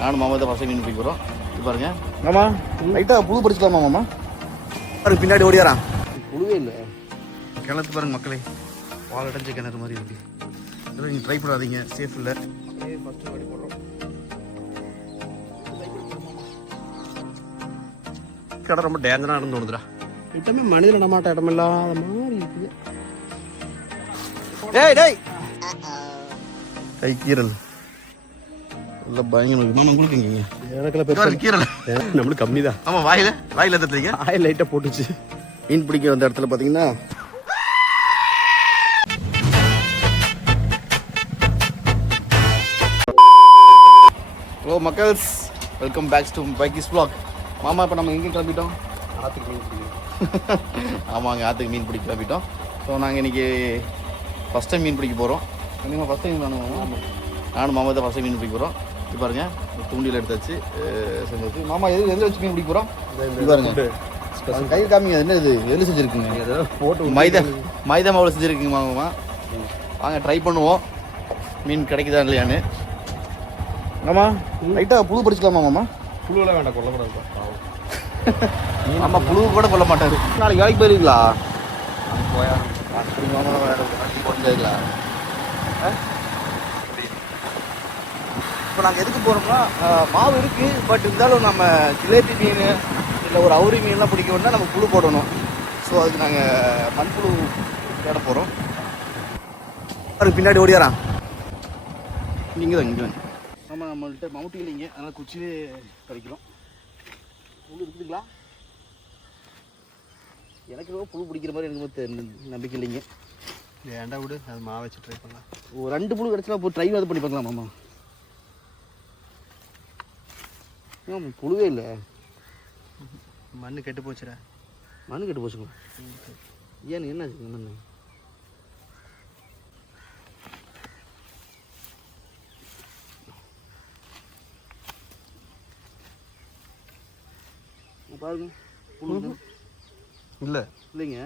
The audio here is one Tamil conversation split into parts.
நானும் மாமா தான் ஃபஸ்ட் மீன் பிடிக்க போகிறோம். இது பாருங்க மாமா, லைட்டாக புழு பிடிச்சிக்கலாமா மாமா? பாருங்க பின்னாடி ஓடியாரான். புழுவே இல்லை. கிணத்து பாருங்க மக்களே, வால் அடைஞ்ச கிணறு மாதிரி இருக்கு. இதெல்லாம் நீங்கள் ட்ரை பண்ணாதீங்க, சேஃப் இல்லை. ஃபஸ்ட்டு வாடி போடுறோம். கடை ரொம்ப டேஞ்சராக இருந்து தோணுதுடா. இட்டமே மனித நடமாட்ட இடமில்லாத மாதிரி இருக்குது. டேய் டேய் கை கீரல் இல்லை பயங்கர மாமா கொடுக்குங்க. எனக்குள்ள கீரல் நம்மளுக்கு கம்மி தான். ஆமாம், வாயில் தட்டுறீங்க. ஆயில் லைட்டாக போட்டுச்சு. மீன் பிடிக்க வந்த இடத்துல பார்த்தீங்கன்னா ஹலோ மக்கள்ஸ், வெல்கம் பேக் டு பைக்கிஸ் vlog. மாமா இப்போ நம்ம எங்கே கிளம்பிட்டோம்? ஆற்றுக்கு மீன் பிடிக்கும். ஆமாங்க, ஆற்றுக்கு மீன் பிடிக்க கிளம்பிட்டோம். ஸோ நாங்கள் இன்றைக்கி ஃபஸ்ட் டைம் மீன் பிடிக்க போகிறோம். நீங்கள் ஃபஸ்ட் டைம் நானும் மாமா தான் ஃபஸ்ட் டைம் மீன் பிடிக்க போகிறோம். இது பாருங்க, தூண்டியில் எடுத்தாச்சு, செஞ்சாச்சு. மாமா எதில் வச்சு மீன் பிடிக்க போகிறோம்? இது பாருங்க, கையில் காமிங்க. என்ன இது எதில் செஞ்சுருக்குங்க? போட்டு மைதா மாவில் செஞ்சுருக்குங்க மாமா. வாங்க ட்ரை பண்ணுவோம், மீன் கிடைக்குதா இல்லையான்னு. மாமா லைட்டாக புழு பிடிச்சிக்கலாமா மாமா? புழுவெல்லாம் வேண்டாம், கொல்லக்கூடாது. ஆமாம், புழு கூட கொல்ல மாட்டார். நாளைக்கு வேலைக்கு போயிருக்கீங்களா? போயா போட்டுங்களா? இப்போ நாங்கள் எதுக்கு போகிறோம்னா, மாவு இருக்குது, பட் இருந்தாலும் நம்ம ஜிலேபி மீன் இல்லை ஒரு அவுரி மீன்லாம் பிடிக்கணும்னா நம்ம புழு போடணும். ஸோ அதுக்கு நாங்கள் மண்புழு தேட போகிறோம். அதுக்கு பின்னாடி ஓடியாரான். இங்கே தான் இங்கே தான். ஆமாம், நம்மள்கிட்ட மவுட்டி இல்லைங்க, அதனால் குச்சிலே கிடைக்கிறோம். புழு இருக்குதுங்களா? எனக்கு ரொம்ப புழு பிடிக்கிற மாதிரி எனக்கு நம்பிக்கை இல்லைங்க. ஏன்டா விடு, அது மாவு வச்சு ட்ரை பண்ணலாம். ஒரு 2 புழு கிடச்சா இப்போ ட்ரை அது பண்ணி பார்க்கலாம் மாமா. புழுவே இல்லை. மண்ணு கெட்டு போச்சுடா. மண்ணு கெட்டு போச்சுங்க. ஏன்னு என்ன ஆச்சுங்க மண்ணு? பாருங்க, புழு இல்லை இல்லைங்க.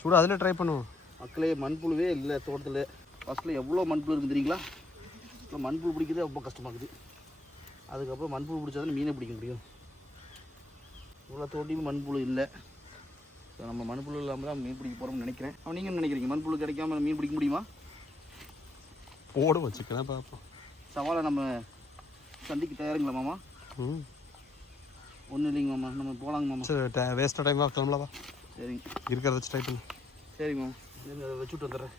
சூடு அதில் ட்ரை பண்ணுவோம். மக்களே, மண்புழுவே இல்லை தோட்டத்தில். ஃபஸ்ட்டில் எவ்வளோ மண்புழு இருக்குது தெரியுங்களா? இப்போ மண்புழு பிடிக்கிறது ரொம்ப கஷ்டமாகுது. அதுக்கப்புறம் மண்புழு பிடிச்சா தான் மீனை பிடிக்க முடியும். இவ்வளோ தோட்டியும் மண்புழு இல்லை. ஸோ நம்ம மண்புழு இல்லாமல் தான் மீன் பிடிக்க போகிறோம்னு நினைக்கிறேன். நீங்கள் என்ன நினைக்கிறீங்க? மண்புழு கிடைக்காம மீன் பிடிக்க முடியுமா? போட வச்சுக்கலாம் பார்ப்போம். சவாலை நம்ம சந்திக்கு தயாருங்களா மாமா? ஒன்றும் இல்லைங்க மாமா, நம்ம போகலாங்க மாமா. சரி, வேஸ்ட்டாக டைமாக கிளம்பலாவா? சரிங்க, இருக்கிறத வச்சு ட்ரை பண்ணு. சரிங்க மாமா, அதை வச்சுட்டு வந்துடுறேன்.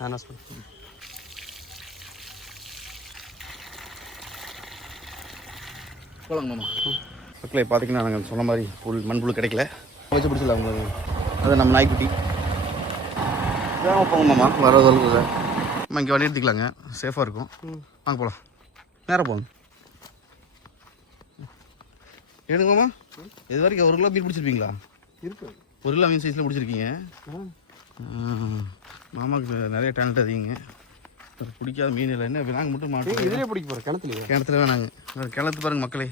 நான் பண்ண போகலாங்க மாமா. மக்களே பார்த்தீங்கன்னா, நாங்கள் சொன்ன மாதிரி மண்புழு கிடைக்கல. வச்சு பிடிச்சிடலாம் உங்களுக்கு. அதை நம்ம நாய்க்குட்டி போங்க மாமா, வர அளவுக்கு நம்ம இங்கே வண்டி எடுத்துக்கலாங்க, சேஃபாக இருக்கும். வாங்க போகலாம், நேராக போங்க. ஏனுங்க மாமா, இது வரைக்கும் 1 கிலோ மீன் பிடிச்சிருப்பீங்களா? இருக்கு, 1 கிலோ மீன் சைஸில் பிடிச்சிருக்கீங்க. மாமாவுக்கு நிறைய டேலண்ட் அதிகங்க. பிடிக்காத மீன் இல்லை. என்ன நாங்கள் மட்டும் மாட்டோம். இதிலே பிடிக்க போகிறோம். கிணத்துல வேணாங்க. கிணத்து பாருங்க மக்களே,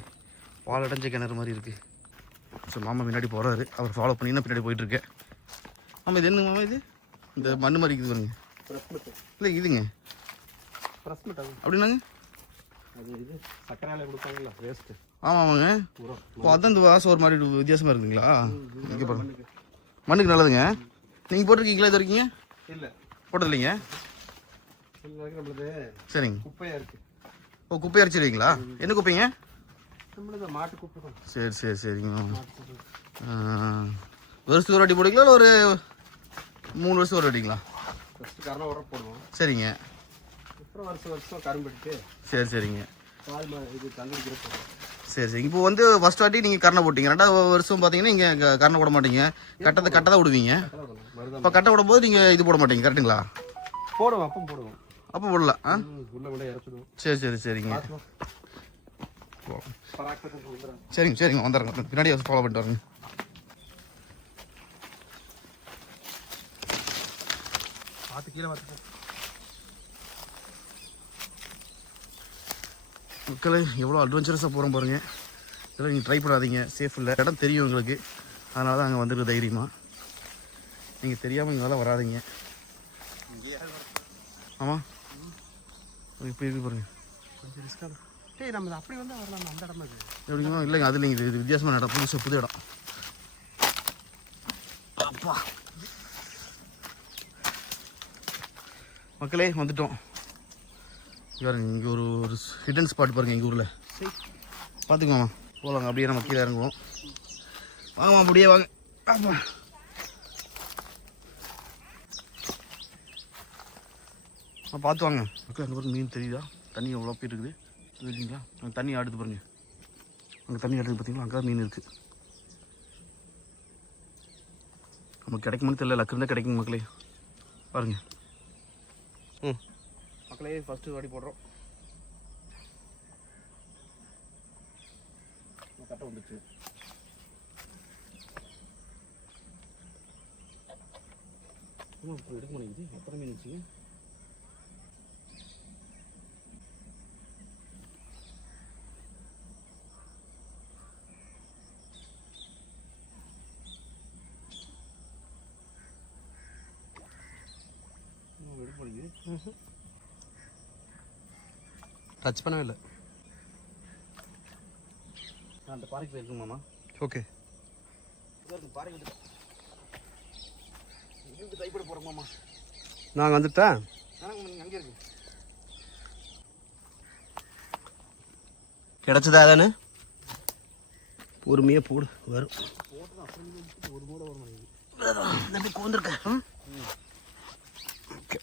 வால் அடைஞ்ச கிணறு மாதிரி இருக்குது. ஸோ மாமா பின்னாடி போகிறாரு, அவர் ஃபாலோ பண்ணினா பின்னாடி போயிட்டுருக்கேன். ஆமாம், இது என்னங்க மாமா? இது இந்த மண்ணு மாதிரி இருக்குது பாருங்க. இல்லை இதுங்க அப்படின்னாங்க. அது இது சக்கரை கொடுப்பாங்கல்ல, வேஸ்ட்டு. ஆமாங்க. இப்போ அதான் இந்த வாசம் ஒரு மாதிரி வித்தியாசமாக இருக்குதுங்களா? இங்கே பாருங்க, மண்ணுக்கு நல்லதுங்க. நீங்கள் போட்டிருக்கீங்களா? இது வரைக்கும் இல்லை, போட்டது இல்லைங்க. சரிங்க. குப்பையாக இருக்குது. ஓ, குப்பை அரைச்சிருவீங்களா? என்ன குப்பைங்க? மாட்டு குப்பை தான். சரி சரி சரிங்க. வருஷத்துக்கு ஒரு வாட்டி போடுவீங்களா இல்லை ஒரு 3 வருஷம் ஒரு வாட்டிங்களா? ஃபஸ்ட்டு கரணை உரம் போடுவோம். சரிங்க. அப்புறம் வருஷம் கரும்பு எடுத்து. சரி சரிங்க. இது தண்ணி. சரி சரி. இப்போ வந்து ஃபஸ்ட் வாட்டி நீங்கள் கரணை போட்டிங்க, 2வது வருஷம் பார்த்தீங்கன்னா இங்கே கரணை போட மாட்டீங்க, கட்டை தான் விடுவீங்க. இப்போ கட்டை விடும்போது நீங்கள் இது போட மாட்டீங்க, கரெக்டுங்களா? போடுவோம், அப்போ போடுவோம். அப்போ போடலாம். உள்ள கூட இறச்சிடுவோம். சரி சரி சரிங்க. சரிங்க சரிங்க, வந்துடுறேங்க, பின்னாடி ஃபாலோ பண்ணிட்டு வரேங்க. பார்த்து கீழே பார்த்து. மக்களே, எவ்வளோ அட்வென்ச்சரஸாக போகிறோம் பாருங்கள். இதெல்லாம் நீங்கள் ட்ரை பண்ணாதீங்க, சேஃப் இல்லை. இடம் தெரியும் உங்களுக்கு, அதனால தான் அங்கே வந்துருக்கு தைரியமாக. நீங்கள் தெரியாமல் இங்கெல்லாம் வராதிங்க. ஆமாம், இப்போ இருக்கு பாருங்கள். கொஞ்சம் ரிஸ்க்காக டேய் நம்ம அப்படி வந்து வரலாம் அந்த இடமா இது எப்படிங்க இல்லைங்க அது இல்லைங்க இது வித்தியாசமான இடம் புது இடம் அப்பா மக்களே வந்துட்டோம் பாருங்க இங்கே ஒரு ஹிடன் ஸ்பாட் பாருங்க எங்கள் ஊரில் பார்த்துக்கோமா போகலாங்க அப்படியே நம்ம கீழே இறங்குவோம் வாங்கம்மா அப்படியே வாங்க அப்பா பார்த்து வாங்க மக்கள் அங்கே பாருங்க மீன் தெரியுதா தண்ணி எவ்வளோ போய் இருக்குது தெரியுங்களா அங்கே தண்ணி ஆடுது பாருங்க அங்கே தண்ணி ஆடுது பார்த்தீங்களா அங்கே மீன் இருக்குது நமக்கு கிடைக்குமான்னு தெரியல லக்கு இருந்தால் கிடைக்கும் மக்களே பாருங்க மக்களே ஃபஸ்ட்டு வாடி போடுறோம் கட்டை வந்துச்சு எடுக்க மாட்டேங்குது அப்புறம் மீன் வச்சுங்க டச் பண்ணவே இல்லை அந்த பாறைக்கு போயிருக்குங்க மாமா ஓகே பாறை தைப்பட போகிறோம் மாமா நாங்கள் வந்துட்டேன் அங்கே இருக்கு கிடச்சதா தானே பொறுமையாக போடு வரும் ஒரு மூட வர மாட்டேங்குது கோந்திருக்கேன் ஓகே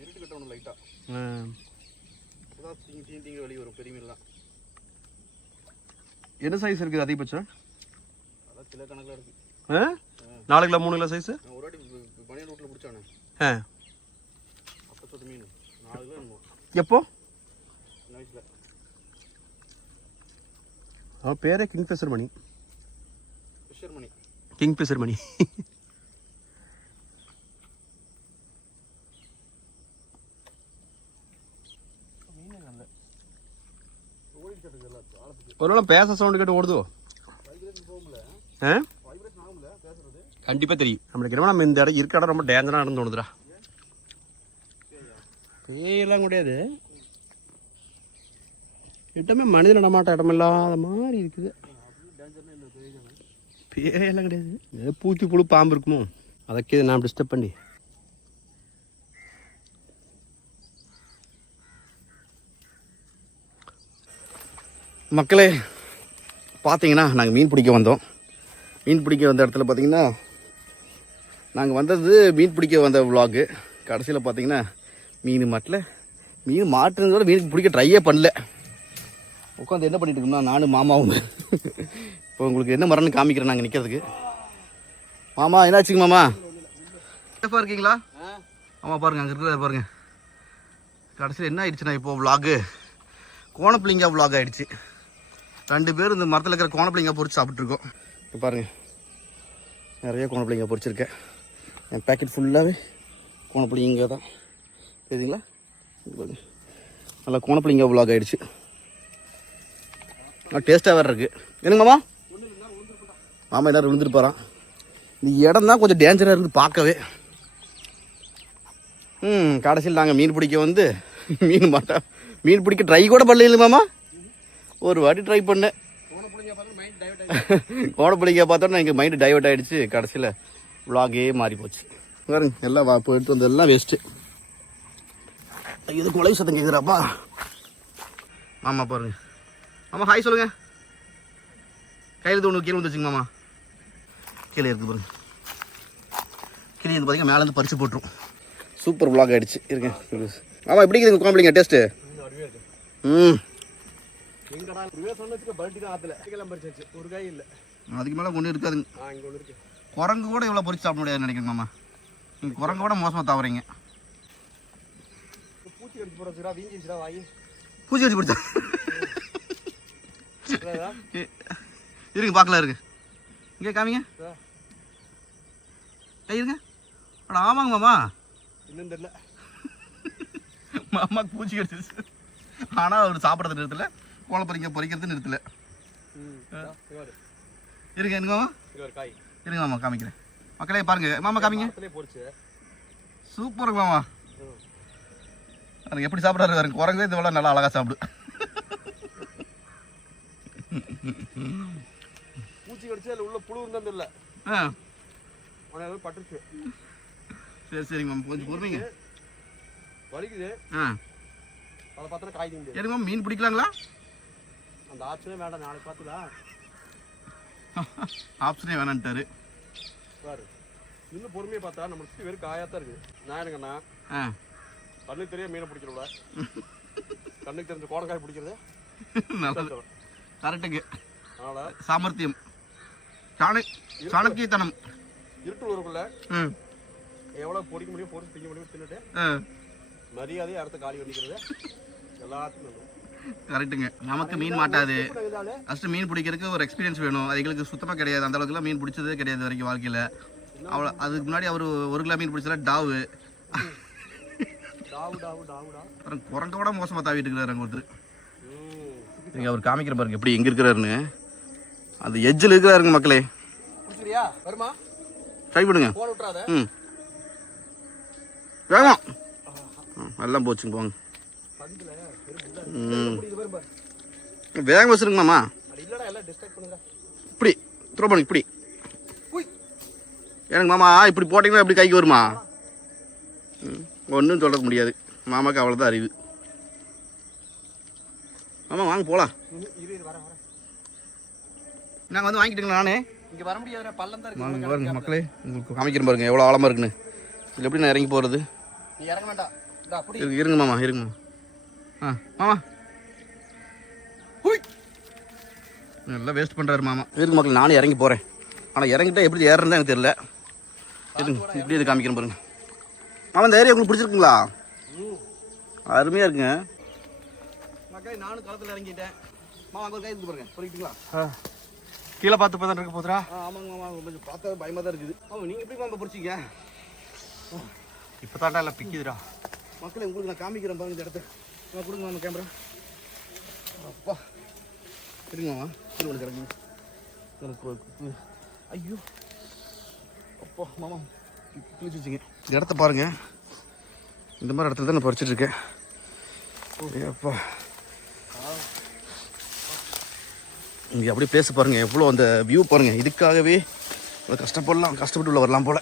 இருட்டு கட்ட ஒன்று லைட்டாக அதான் தீங்க வெளியே வரும் பெரிய மீன்லாம் என்ன சைஸ் இருக்குது அதிகபட்சம் அதான் கிலோ கணக்கில் இருக்குது 4 கிலோ 3 கிலோ சைஸு ஒரு வாட்டி பனியன் ரோட்டில் பிடிச்சானே அப்போ சொட்டு மீன் 4 கிலோ என்னமோ எப்போ சின்ன வயசில் அவன் பேரே கிங்ஃபிஷர் மணி ஃபிஷர் மணி கிங்ஃபிஷர் மணி ஒரு வேளை பேச சவுண்டு கேட்டு ஓடுதோ கண்டிப்பாக தெரியும் நம்மளுக்கு என்னமோ நம்ம இந்த இடம் இருக்க இடம் ரொம்ப டேஞ்சராக இடம் தோணுதுடா பேயெல்லாம் கிடையாது இடமே மனித நடமாட்ட இடம் இல்லாத மாதிரி இருக்குது பேயெல்லாம் கிடையாது பூச்சி புழு பாம்பு இருக்குமோ அதற்கே நான் டிஸ்டர்ப் பண்ணி மக்களே பார்த்தீங்கன்னா நாங்கள் மீன் பிடிக்க வந்தோம் மீன் பிடிக்க வந்த இடத்துல பார்த்தீங்கன்னா நாங்கள் வந்தது மீன் பிடிக்க வந்த விலாகு கடைசியில் பார்த்தீங்கன்னா மீன் மாட்டில் மீன் மாட்டுறதோட மீன் பிடிக்க ட்ரையே பண்ணல உட்காந்து என்ன பண்ணிட்டு இருக்கோம்னா நானும் மாமாவும் இப்போ உங்களுக்கு என்ன மரம்னு காமிக்கிறேன் நாங்கள் நிற்கிறதுக்கு மாமா என்னாச்சுங்க மாமா சேஃபாக இருக்கீங்களா ஆமாம் பாருங்கள் அங்கே இருக்கிறத பாருங்கள் கடைசியில் என்ன ஆயிடுச்சுன்னா இப்போது விலாகு கோணப்பிள்ளைங்க விலாக் ஆகிடுச்சு 2 பேர் இந்த மரத்தில் இருக்கிற கோணப்பிள்ளைங்க பொறிச்சு சாப்பிட்ருக்கோம் இப்போ பாருங்கள் நிறைய கோணப்பிள்ளைங்க பொறிச்சிருக்கேன் என் பேக்கெட் ஃபுல்லாகவே கோணப்பிள்ளைங்க தான் தெரியுதுங்களா நல்லா கோணப்பிள்ளைங்க விலாக் ஆகிடுச்சு நல்லா டேஸ்ட்டாக வேறு இருக்குது என்னங்க மாமா மாமா எல்லோரும் விழுந்துட்டு போகிறான் இந்த இடம் தான் கொஞ்சம் டேஞ்சராக இருக்குது பார்க்கவே கடைசியில் நாங்கள் மீன் பிடிக்க வந்து மீன் பிடிக்க ட்ரை கூட பண்ணல இல்லை மாமா ஒரு வாட்டி ட்ரை பண்ணேன் கோணப்பிள்ளைங்க பார்த்தோன்னா எங்கள் மைண்டு டைவர்ட் ஆகிடுச்சு கடைசியில் விலாகே மாறி போச்சு பாருங்க எல்லாம் இப்போ எடுத்து வந்ததெல்லாம் வேஸ்ட்டு இது குலை சத்தம் கேட்குறாப்பா மாமா பாருங்க மாமா ஹாய் சொல்லுங்கள் கையில் தோணு கீழே வந்துச்சுங்க மாமா கீழே இருக்குது பாருங்க கீழே இருந்து பார்த்தீங்கன்னா மேலேருந்து பறித்து போட்டுரும் சூப்பர் விலாக் ஆகிடுச்சு இருங்க ஆமாம் எப்படி இருக்குதுங்க கோணப்பிள்ளைங்க டேஸ்ட்டு அதுக்கு மேலே ஒன்றும் இருக்காதுங்க குரங்கு கூட இவ்வளோ பொறிச்சு சாப்பிட முடியாதுன்னு நினைக்கிறேங்க மாமா நீங்கள் குரங்கு கூட மோசமாக தவறீங்க பூச்சி அடிச்சு போடுச்சா இருங்க பார்க்கல இருக்கு இங்கே காமிங்க இருங்க அட ஆமாங்க மாமா இன்னும் தெரியல மாமாக்கு பூச்சி கடிச்சிருச்சு ஆனால் அவர் சாப்பிட்றது நிறுத்தல, கோலை பொறிக்கிறது நிறுத்தல. இருங்க எனக்கு மாமா, இருங்க மாமா காமிக்கிறேன். மக்களே பாருங்க மாமா, காமிங்க. சூப்பர் மாமா, எப்படி சாப்பிட்றாரு பாருங்க. குரங்கு இது எவ்வளோ நல்லா அழகாக சாப்பிடு. பூச்சி கடிச்சு அதில் உள்ள புழு இருந்தால் இல்லை. பட்டுருச்சு. சரி சரிங்க மாமா, கொஞ்சம் பொறுமைங்க. வலிக்குது. அதை பார்த்தா காய்க்க முடியாது. எதுக்கு மாமா மீன் பிடிக்கலாங்களா? அந்த ஆப்ஷனே வேண்டாம், நாளைக்கு பார்த்துக்கலாம். ஆப்ஷனே வேணான்ட்டாரு பாரு. இன்னும் பொறுமையை பார்த்தா நம்ம சுற்றி வெறும் காயாத்தான் இருக்குது. நான் எனக்குண்ணா கண்ணுக்கு தெரிய மீனை பிடிக்கிறோட கண்ணுக்கு தெரிஞ்ச கோடக்காய் பிடிக்கிறது நல்லது. கரெக்டுங்க. அதனால் சாமர்த்தியம், சாணக்கியத்தனம். இருட்டு ஊருக்குள்ள எவ்வளோ பொறிக்க முடியும், பொறிச்சு திங்க முடியும் தின்னுட்டு மரியாதையை அடுத்த காலி பண்ணிக்கிறது எல்லாத்துக்கும் கரெக்டுங்க. நமக்கு மீன் மாட்டாது. ஃபஸ்ட்டு மீன் பிடிக்கிறதுக்கு ஒரு எக்ஸ்பீரியன்ஸ் வேணும். அது எங்களுக்கு சுத்தமாக கிடையாது. அந்த அளவுக்குலாம் மீன் பிடிச்சதே கிடையாது வரைக்கும் வாழ்க்கையில். அவ்வளோ அதுக்கு முன்னாடி அவர் 1 கிலோ மீன் பிடிச்சல டாவு குரங்கோட மோசமாக தாவிட்டு இருக்கிறாரு அங்கே ஒருத்தர். நீங்கள் அவர் காமிக்கிற பாருங்க எப்படி எங்கே இருக்கிறாருன்னு. அது எஜ்ஜில் இருக்கிறாருங்க மக்களே. வருமா ட்ரை பண்ணுங்க. வேகம் எல்லாம் போச்சுங்க போங்க. வேகம் வச்சுருங்க மாமா. இப்படி த்ரோ பண்ணுங்க. இப்படி எனக்கு மாமா இப்படி போட்டிங்கன்னா எப்படி கைக்கு வருமா? ஒன்றும் சொல்ல முடியாது. மாமாவுக்கு அவ்வளோதான் அறிவு. மாமா வாங்க போகலாம். நாங்கள் வந்து வாங்கிட்டுங்களா? நானே இங்கே வர முடியாது, பள்ளம் தான் வாங்க பாருங்க மக்களே, உங்களுக்கு காமிக்கிறேன் பாருங்க எவ்வளோ ஆழமாக இருக்குன்னு. இதில் எப்படி நான் இறங்கி போகிறது? நீ இறங்க வேண்டாம். இருங்க மாமா, இருங்க மாமா. மாமா நல்லா வேஸ்ட் பண்ணுறாரு மாமா. இருக்கு மக்கள், நானும் இறங்கி போகிறேன். ஆனால் இறங்கிட்டா எப்படி ஏறன்னு எனக்கு தெரியல. இருங்க இப்படி இது காமிக்கிறேன் பாருங்க. மாமா இந்த ஏரியா உங்களுக்கு பிடிச்சிருக்குங்களா? அருமையாக இருக்குங்க மக்களே. நானும் களத்தில் இறங்கிட்டேன். மாமா அங்கே ஒரு கை இருக்கு பாருங்க, புரியுதுங்களா? கீழே பார்த்து போய் தான் இருக்க போதுரா? ஆமாங்க மாமா, கொஞ்சம் பார்த்தா பயமாக தான் இருக்குது. ஆமாம், நீங்கள் எப்படி மாமா பிடிச்சிங்க? இப்போ தாண்டா எல்லாம் பிக்குதுடா மக்களே. உங்களுக்கு நான் காமிக்கிறேன் பாருங்க இந்த இடத்த. நான் கொடுங்க மாமா கேமரா. அப்பா இருங்க மாமா, ஒன்று கிடக்குங்க எனக்கு. ஐயோ அப்பா மாமா கிழிச்சிச்சிங்க. இந்த இடத்த பாருங்க. இந்த மாதிரி இடத்துல தான் நான் பறிச்சிட்டு இருக்கேன். அப்பா இங்கே அப்படியே பேச பாருங்க, எவ்வளோ அந்த வியூ பாருங்க. இதுக்காகவே இவ்வளோ கஷ்டப்பட்டு உள்ள வரலாம் போல.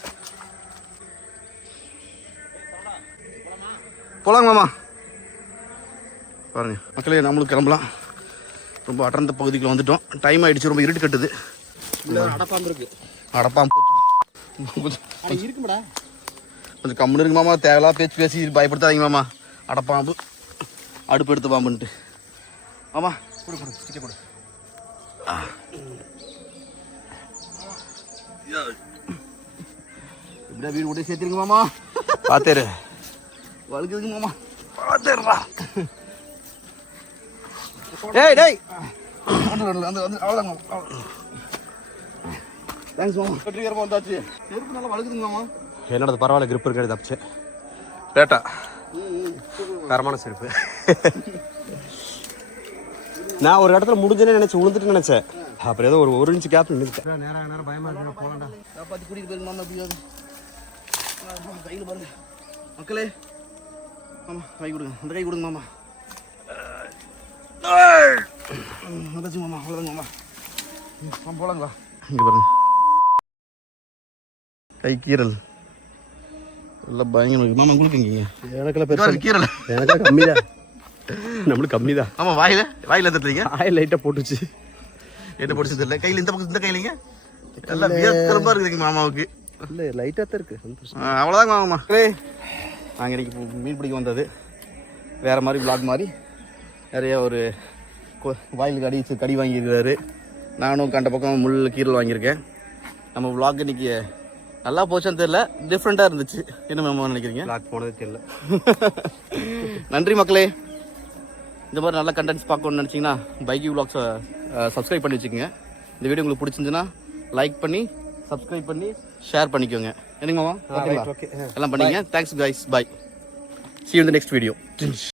போலாங்க மாமா. பாருங்க மக்களே, நம்மளுக்கு கிளம்பலாம். ரொம்ப அடர்ந்த பகுதிக்கு வந்துட்டோம். டைம் ஆகிடுச்சு, ரொம்ப இருட்டு கட்டுது. அடப்பாம்பு இருக்கு. அடப்பாம்பு இருக்குமாடா? கொஞ்சம் கம்முன்னு இருக்கு மாமா. தேவையில்லாம் பேசி பயப்படுத்தாதீங்க மாமா. அடப்பாம்பு, அடுப்பு எடுத்து பாம்புன்ட்டு. மாமா கொடு சிக்க கொடு. எப்படியா வீடு கூட சேர்த்துருங்க மாமா. பார்த்தேரு வழுக்குதுங்க மாமா, பார்த்துடுறா. டேய் டேய் அவ்வளோதாங்க மாமா. தேங்க்ஸ் மாமா. வெற்றிகரமாக வந்தாச்சு. நெருப்பு நல்லா வழுக்குதுங்க மாமா. என்னோட பரவாயில்ல, கிரிப் இருக்கிறது தப்பிச்சு. லேட்டா தரமான செருப்பு. நான் ஒரு இடத்துல முடிஞ்சேன்னு நினைச்சேன், விழுந்துட்டு நினைச்சேன். அப்புறம் ஏதோ ஒரு இன்ச்சு கேப் நின்றுட்டேன். நேரம் பயமா இருக்கு. போகலாம்டா. காப்பாற்றி கூட்டிகிட்டு போயிருங்க மாமா. அப்படியாது கையில் பாருங்க மக்களே. மாமா கை கொடுங்க, அந்த கை கொடுங்க மாமா. வந்தாச்சு மாமா, அவ்வளோதாங்க மாமா. போகலாங்களா? இங்கே பாருங்க, கை கீரல் எல்லாம் பயங்கரம் இருக்கு மாமா. உங்களுக்கு இங்கே எனக்குள்ள பெருசாக கீரல் எனக்கு கம்மி தான். நம்மளுக்கு கம்மி தான். ஆமாம், வாயில் தட்டுறீங்க. ஆயில் லைட்டாக போட்டுச்சு. என்ன போட்டுச்சு தெரியல. கையில் இந்த பக்கம் இந்த கையிலங்க எல்லாம் வியர்த்தலமாக இருக்குதுங்க மாமாவுக்கு. இல்லை லைட்டாக தான் இருக்கு. அவ்வளோதாங்க மாமா. நாங்கள் இன்றைக்கி மீன் பிடிக்க வந்தது வேறு மாதிரி விளாக் மாதிரி. நிறைய ஒரு வாயிலுக்கு கடி வாங்கியிருக்கிறாரு. நானும் கண்ட பக்கம் முள் கீரல் வாங்கியிருக்கேன். நம்ம விளாக் இன்றைக்கி நல்லா போச்சான்னு தெரியல, டிஃப்ரெண்ட்டாக இருந்துச்சு. என்ன மேம் நினைக்கிறீங்க? விளாக் போனது தெரியல. நன்றி மக்களே. இந்த மாதிரி நல்ல கண்டென்ட்ஸ் பார்க்கணும்னு நினச்சிங்கன்னா பைக்கி விளாக்ஸை சப்ஸ்கிரைப் பண்ணி வச்சுக்கோங்க. இந்த வீடியோ உங்களுக்கு பிடிச்சிருந்துச்சுன்னா லைக் பண்ணி சப்ஸ்கிரைப் பண்ணி ஷேர் பண்ணிக்கோங்க. என்னங்க மாமா? ஓகே எல்லாம் பண்ணிங்க. Thanks guys, bye. See you in the next video.